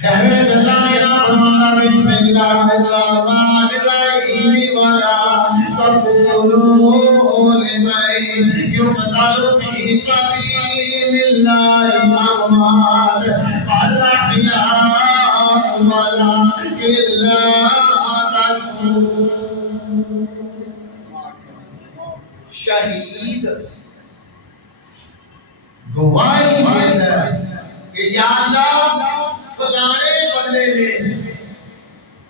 احمد اللہ نے فرمانا بسم اللہ الرحمن الرحیم ولا تقولوا لمن يقتل في سبيل الله اموات بل احياء ولكن لا تشعرون. شہید گواہی دیتا ہے کہ یا اللہ فلانے بندے نے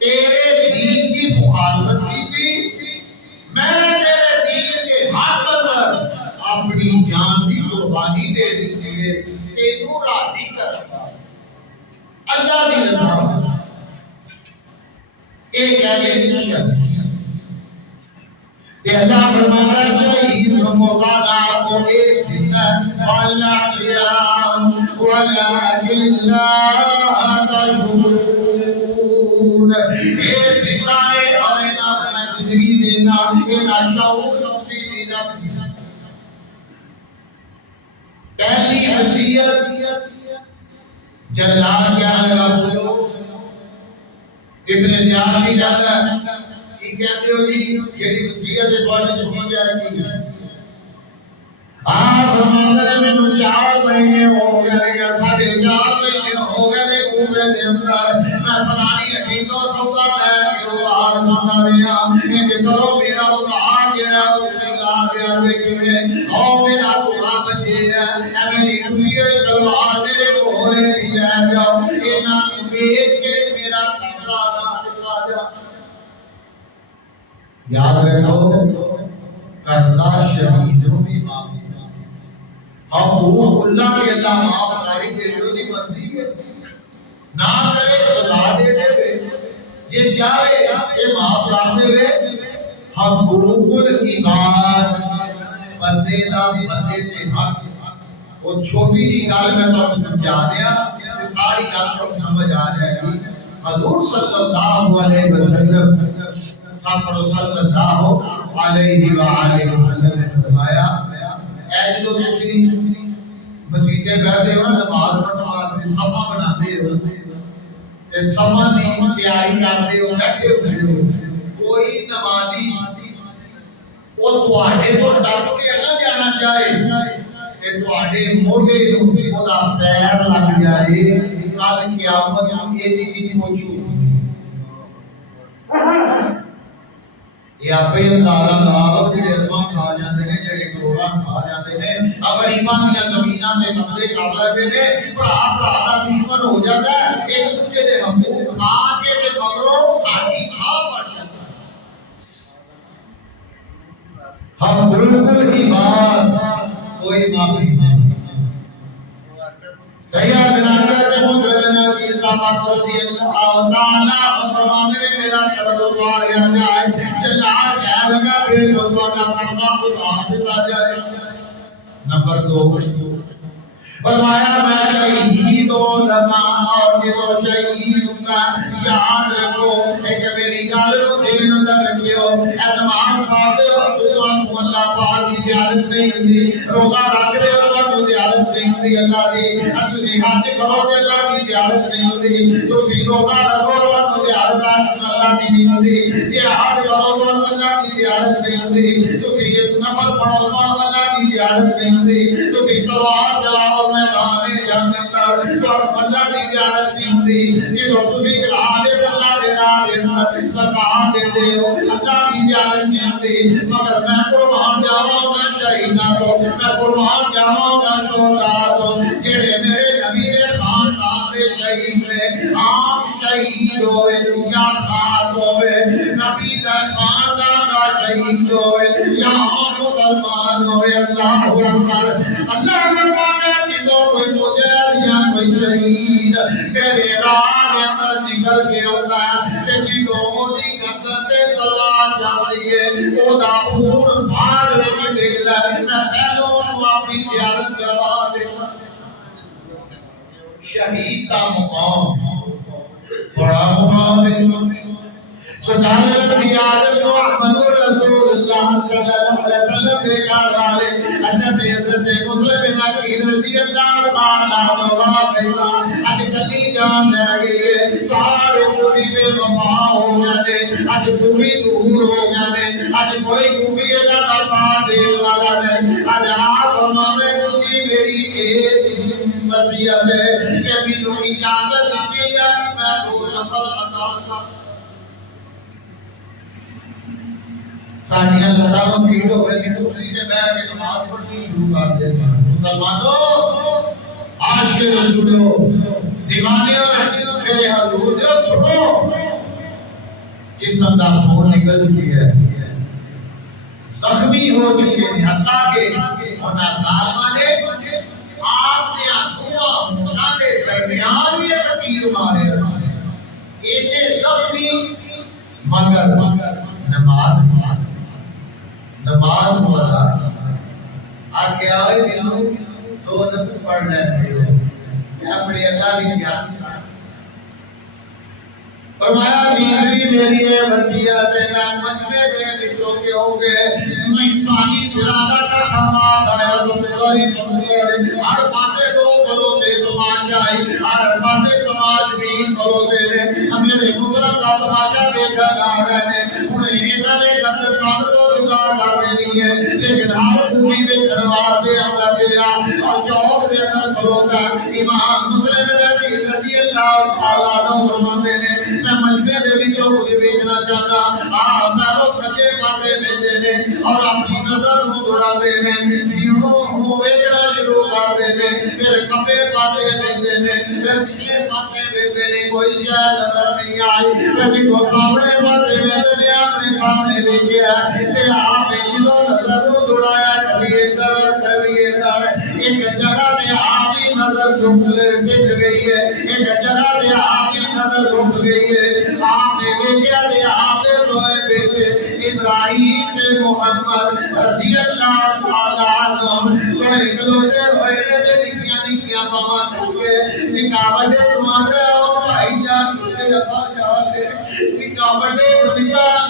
تیرے دین کی مخالفت کی تھی، میں تیرے دین کے حق پر اپنی جان کی قربانی دے دی تھی، تینوں راضی کرتا اللہ کی رضا. ایک ایسے شخص کہ اللہ فرماتا ہے شہید مولانا کو ایک فتنہ والاحیاء ولکن لا تشعرون. اے ستارے اور میں زندگی دینا ایک شعور نفسی دینا. پہلی حیثیت جلال کیا لگا بولو. ابن زیاد بھی کہتا ہے کی کہتے ہو جی جیڑی وصیت ہے تواڈے چ ہو جائے گی. آپ فرماندے میں 4 مہینے ہو گئے یا 4.5 مہینے ہو گئے نے کوے دے اندر میں فلانی ہڈی تو سودا لے کے باہر مانگا رہیا کہ کرو میرا ادھار جڑا او نگاہ دے دے کیویں او میرا بھولا بچے ہے اے میری ٹوٹی ہوئی تلوار میرے کولے نہیں لے جاؤ انہاں نوں بیچ کے میرا قبضہ نہ دتا جا. یاد رکھو قرضہ شہیدوں کی معافی حقوق اللہ کے اللہ معاف کاری دے جو دی مرضی ہے نہ کرے سزا دے دے یہ چاہے کہ معاف کر دے حقوق العباد بندے دا بندے تے حق. وہ چھوٹی جی گل میں تو سمجھا دیا کہ ساری گل تو سمجھ آ جائے گی. حضور صلی اللہ علیہ وسلم صلی اللہ علیہ وآلہ وسلم نے فرمایا اے جو تسی مسجدیں بیٹھے ہو نا نماز پڑھنے واسطے صفا بناتے ہو اس صفا دی تیاری کرتے ہو بیٹھے ہوئے ہو کوئی نمازی وہ تواڈے تو ڈٹ کے نہ جانا چاہے کہ تواڈے موڑے نوں اودا پیر لگ جائے کل قیامت نوں ایڈی کی پہنچو. یہ آپ اندازہ لاؤ جڑے ارباں کھا جاندے نے جڑے کروڑاں کھا جاندے نے غریباں دیاں زمیناں دے قبضے کر لیندے نے بھرا دا دشمن ہو جاتا ہے ایک دوسرے دے حقوق کھا کے تے مگروں ہاڈی صاحب بن جاتا ہے. ہم بالکل کی بات کوئی معافی نہیں. سیدنا جناب مسلم کی صحابہ رضی اللہ تعالی فرماتے ہیں میرا قرض اتاریا جائے جلال کہہ لگا پھر تمہارا قرضہ اتار دیا جائے. نمبر 2 فرمایا میں شہید ہو لگا اور یہ تو شہید ہوتا یاد رکھو ایک میری گل کو دین اندر رکھیو اے نماز پڑھتے ہو تو اللہ پاک کی زیارت نہیں ہوتی روزہ رکھ رہے ہو تو زیارت نہیں ہوتی اللہ دی تسبیح حج کرو تے اللہ کی زیارت نہیں ہوتی تسی روزہ رکھو تو زیارت اللہ دی نہیں ہوتی جہاد کرو تو اللہ کی زیارت نہیں ہوتی تسی نفل پڑھو تو اللہ کی زیارت نہیں ہوتی تسی تلوار چلاؤ میدان جنگ اندر تو اللہ کی زیارت نہیں ہوتی کہ تو تسی جہاد اللہ دے راہ دے زکات دیتے ہو اللہ کی زیارت نہیں ہوتی. مگر میں قربان جاواں میں شہیداں تو میں قربان جاواں میں شہداء تو جڑے میرے نبی دے خاندان دے شہید نے عام شہید ہوئے یا خاک ہوئے نبی دے خاندان کا شہید ہوئے یا عام مسلمان ہوئے. اللہ اکبر. اللہ فرماتا ہے کہ کوئی مجاہد یا کوئی شہید میرے راہ اندر نکل کے ہوتا ہے تے جدوں اودی گردن تے تلوار چلدی ہے اودا خون بھاڑ وچ ڈگدا ہے میں پہلو اونوں اپنی زیارت کروا دینا. شہید دا مقام بڑا مقام ہے. صداقت بیار محمد رسول اللہ صلی اللہ علیہ وسلم دے گھر والے حضرت مسلم بن عقیل رضی اللہ تعالیٰ عنہ بیٹا اج کلی جان لے گئی ہے سارے کوئی بے وفا ہو گئے اج کوئی دور ہو گئے اج کوئی کوئی اللہ کا ساتھ دینے والا نہیں اج آپ فرمانے تجھے میری ایک وصیت ہے کہ مینوں اجازت دیجیے گا میں دو نفل ادا کروں سانیاں لڑاواں بھیڑ ہو گئی تو اسی نے بیٹھ کے نماز پڑھنی شروع کر دی مسلمانوں عاشق رسولو دیوانیوں میرے حضور جو سنو جسم دا خون نکل چکی ہے زخمی ہو چکے ہیں حتیٰ کہ انہاں ظالماں نے آپ نے دعا ہونا کے درمیان بھی ایک تیر مارے ایک زخمی مگر نماز والا آگے آئے ملو دو نفل پڑھ لیتے ہو میں اپنی اللہ دی دھیان فرمایا تیسری میری ہے وصیت ہے میں مجمع دے بچوں کے ہوں گے میں انسانی سرادہ کا کھمات آیا سمداری ہر پاسے دو کلوتے تماشائی ہر پاسے تماش بھی کلوتے رہے میرے مسلم کا تماشا بیٹھا گا رہے انہیں انہوں نے قدر کام تو جگا کر دینی ہے لیکن ہر پوری میں کروا دے اپنا پیرا اور چوک دے اندر کلوتا امام مسلم رضی اللہ تعالیٰ نو فرماتے نے میں مجمع دے وچوں کچھ بیچنا چاہتا میں سچے پاسے بھیجے نے اور اپنی نظر نو دوڑا دے نے جیوں ہوں ویچنا شروع کر دے نے پھر کھبے پاسے بھیجے نے پھر پچھلے پاسے بھیجے نے کوئی شے نظر نہیں آئی لیکن وہ سامنے پاسے بھیجے نے اپنے سامنے بھیجیا تے آپ نے جدوں نظر نو دوڑایا کبھی ادھر ایک جگہ تے آپ کی نظر ٹک گئی ہے ایک جگہ تے آپ کی نظر رک گئی ہے آپ نے دیکھا کہ آپ نے روئے بیٹے ابراہیم سے محمد رضی اللہ تعالیٰ عنہ کوئی کلوتے روئے نے نکیاں بابا چھوٹے نکاوٹے تمہارے اور بھائی جان چھوٹے رفا جانے نکاوٹے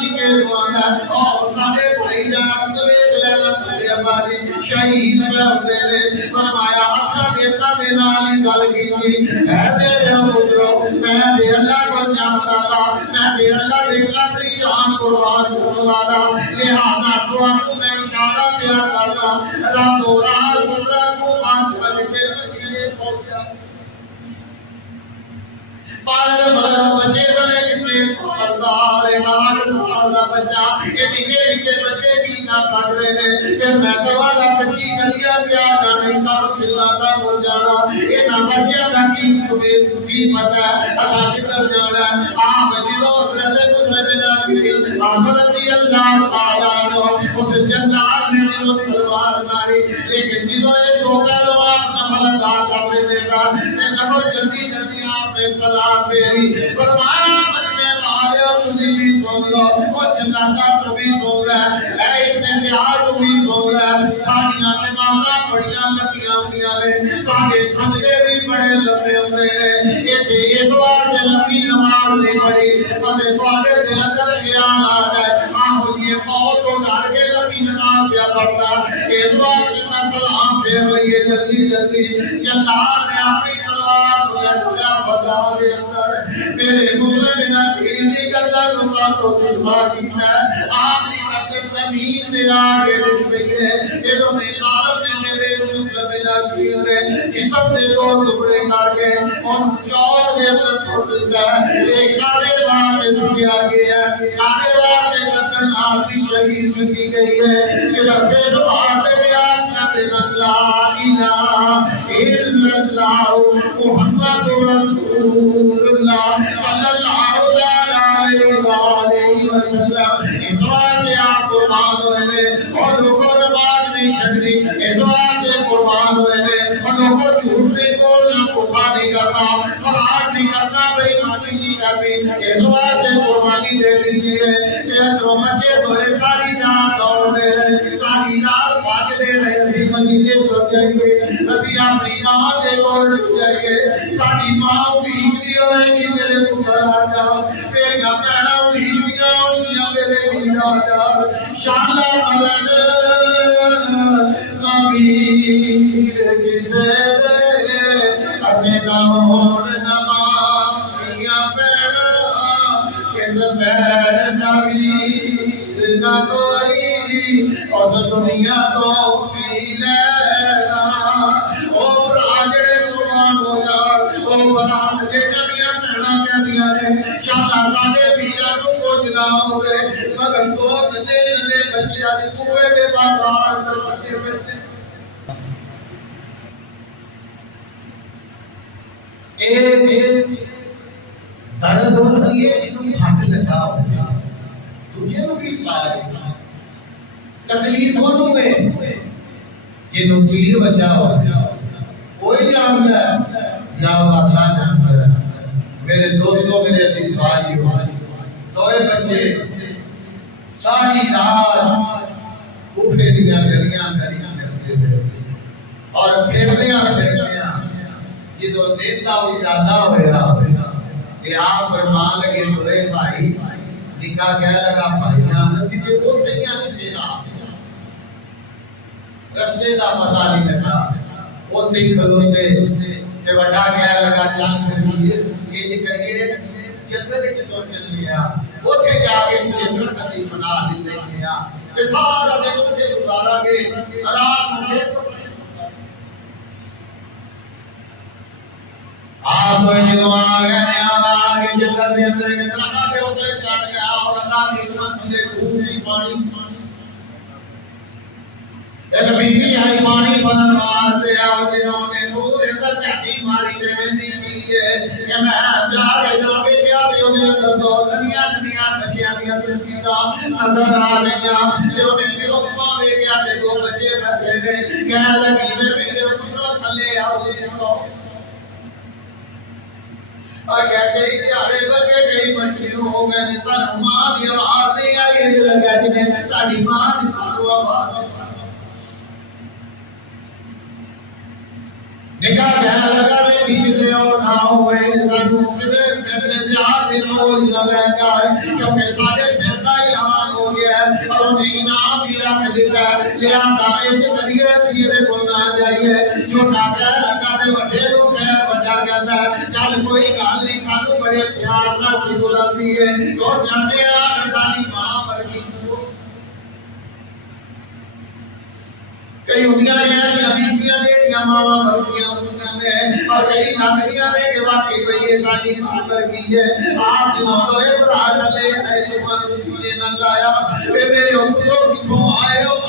نکے تمہارے اور سارے بھائی جان تویت لینا سلے ہماری شہید میں ہوتے نے فرمایا اکھا دیتا دینا علی گل کی تھی اے میرے مدرو میں دے اللہ کو جانتا تھا میں دے اللہ دیکھ اپنی جان قربان کرنے والا لہذا تو آپ میں اشارہ کیا کرنا راتوں رات گزرا کو پانچ کر کے مدینے پہنچا پالر بلر بچے سنے کتنے سمجھدار ایمان سمجھدار بچہ یہ نکے بچے کی کا سکتے ہیں پھر میں کہا کچھی گلیا کیا جانے تب کھلا تھا ہو جانا یہ نہ بچیا کا کی پتہ ہے اسا کدھر جانا آپ جلو حضرت مسلم آمد رضی اللہ تعالیٰ عنہ اس جنات میں جو تلوار ماری لیکن جلو اس کو پہلو آپ نفل ادا کر دینے کا نفل جلدی آپ نے سلام میری فرمایا مجمع مارے تجھے بھی سن لو اور جناتا تو بھی سن لے اے ابن زیاد تو بھی سن لے ساڑیاں نمازاں بڑیاں لکیاں ہوندیاں نے سارے سجدے بھی بڑے لمبے ہوندے نے یہ اتوار دے لمبی نماز نہیں پڑھی پتے تواڈے دل اندر خیال آ جائے آہو جی موت تو ڈر کے لمبی نماز پیا پڑھتا اتوار دے میں سلام پھیر لئیے جلدی جلدی جلال نے اپنی تلوار بلند فضا دے اندر میرے مسلم بن عقیل دی گردن رکا تو دلوا کی ہے آخری گردن زمین دے آگے رک گئی ہے یہ تو میں ظالم نے میرے مسلم بن عقیل دے جسم دے دو ٹکڑے کر کے ان چور دے اندر چھوڑ دیتا ہے ایک کالے بار میں چھوڑیا گیا ہے کالے بار دے گردن آخری شہید کی گئی ہے صرف اس بار دے بیان کہتے لا الہ الا اللہ محمد رسول اللہ صلی اللہ علیہ وآلہ وسلم اس وقت آپ قربان ہوئے اور لوگوں نماز نہیں چھڑنی اس وقت قربان ہوئے اور لوگوں جھوٹ نہیں بولنا کفا نہیں کرنا فرار نہیں کرنا بے ایمانی نہیں کرنی اس وقت قربانی دے دیجیے کہ تو بچے تو ساری رات دوڑ دے رہے ساری رات بھاگ دے رہے اسی مدینے چھوڑ جائیے اسی اپنی ماں سے بول جائیے ساری ماں امید دی ہوئے کہ میرے پتر آ جا میرے بہنا امید دیا ہوگیا میرے ویر آ جا شالا ملن نبی زبان نبی نہ کوئی اس دنیا تو پی لینا او براجے قربان ہو جا او برات کے نبیاں پہنا کہہ دیا نے شاہ سادے بیرہ کو کچھ نہ ہوئے مگر تو ننے بچے آدھی کوئے دے بازار دروازے پڑتے ایک درد ہوتی ہے جنہوں ہاتھ لگا ہوگا تجھے تو کی سارے تکلیف ہونے میں جنہوں تیر بچا ہوگا کوئی جانتا ہے یا اللہ جانتا ہے میرے دوستوں میرے عزیز بھائیوں دوئے بچے ساری رات کوفے دیا گلیاں کرتے تھے اور پھردیاں جدو دیتا ہو جاتا ہویا کہ آپ فرمان لگے دوئے بھائی نکاح کہہ لگا بھائیاں نصیبے کو چاہیاں تجھے رستے دا پتہ نہیں لگا وہ تھی کھلوتے کہ وڈا کہہ لگا چل کریے یہ نکلیے جنگل چطور چل گیا وہ تھے جا کے مجھے برکتی بنا لے گیا کہ سارا دن اسے گزارا گے رات مجھے آپ تو جنہوں آگے نیانا آگے جنگل دے اندر کے درخہ دے ہوتے چڑھ گیا اور اللہ کی حکمت سے خوشی پانی ایک بی بی آئی پانی پنن واسطے آؤ جنہوں نے پورے اندر چاٹی ماری دے بندی کی ہے کہ میں جا کے جو بھی کیا دے ہوتے اندر دو دنیا بچیاں دیا تسکیرہ نظر آ رہی جو میری اپا میں کیا دے دو بچے بیٹھے گئے کہہ لگی میں میرے پتر تھلے آؤ جے اور کہتے ہی دیاڑے بلکہ کئی بچے ہو گئے نسان ماں دی آواز نہیں آئی دل لگا جنہیں ساڑی ماں نسان کو آواز نکاح کہنا لگا میں بھی اور نہ ہوئے نسان کو کدے زیادہ موج نہ لے جائے کیونکہ ساڑے سردہ اعلان ہو گیا ہے اور انہیں انعام بھی رکھ دیتا ہے لہذا ایک کریے سیرے کو نہ جائیے چھوٹا کہہ لگا دے وڈے لو کہہ وڈا کہتا ہے چل کوئی گال نہیں سانو بڑے پیار نہ کی بلندی ہے اور جانے آنسانی ماں ورگی کئی اٹھیاں نے ایسی امیتیاں بیٹیاں ماما ورگیاں اٹھیاں نے اور کئی ناکریاں نے کہ واقعی بھئی یہ سانی ماں ورگی ہے آپ جنہوں تو اے برا نلے ایسے من سینے نہ لایا اے میرے اپنوں کتوں آئے اور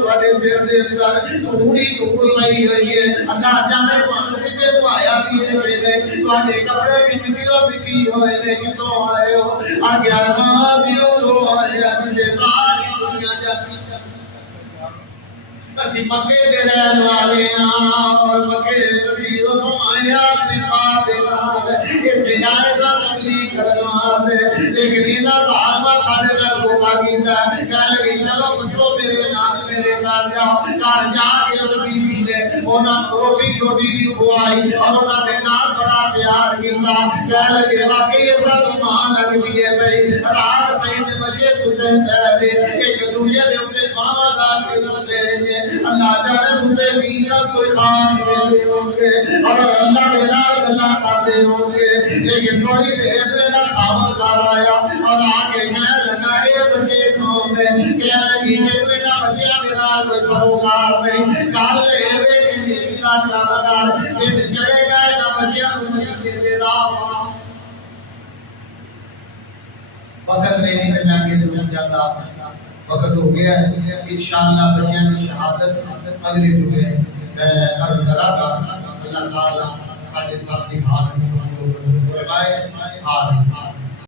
بڑے سر دے اندر تھوڑی دور میں ہوئی ہے اللہ جانے پانے سے تو آیا بھی ہے میرے توانے کپڑے بھی مٹیوں بکی ہوئے لے کتوں آئے ہو آگیا ماضیوں تو آئے جنہیں ساری دنیا جاتی اسی مکے دے رہن والے اور مکے نصیب تو آئے اپنے پاتے لال اتنے آئے سا تبلیغ کرنا دے لیکن اینا ظالمہ ساڑھے میں روکا گیتا ہے کہا لگی چلو پترو میرے نال میرے کار جاؤ کار جا کے اور بی بی نے انہاں روٹی چھوٹی بھی کھوائی اور انہاں دے نال بڑا پیار گیتا کہا لگے واقعی یہ سب ماں لگ دی ہے بھئی رات پہنے بچے ستے پہنے ایک دوجہ دے اپنے ماما دار کے ستے ہیں اللہ جانے سنتے بھی کوئی خان دے ہوں گے اور اللہ کے نال اللہ کرتے ہوں گے لیکن تھوڑی دیر میں نہ خامل کر آیا اور آگے کہنے لگا اے بچے کون دے کہنے لگی کہ کوئی نہ بچیاں کے نال کوئی سروکار نہیں کال لے بیٹی دی کلا کارنار کہ چڑے گئے نہ بچیاں کو دے دے رہا وقت نہیں کہ میں آگے دوں جاتا وقت ہو گیا ہے انشاءاللہ بچیاں کی شہادت اگلے جگہ عرض کرا گا اللہ تعالیٰ سارے ساتھ کی حالت کو فرمائے آمین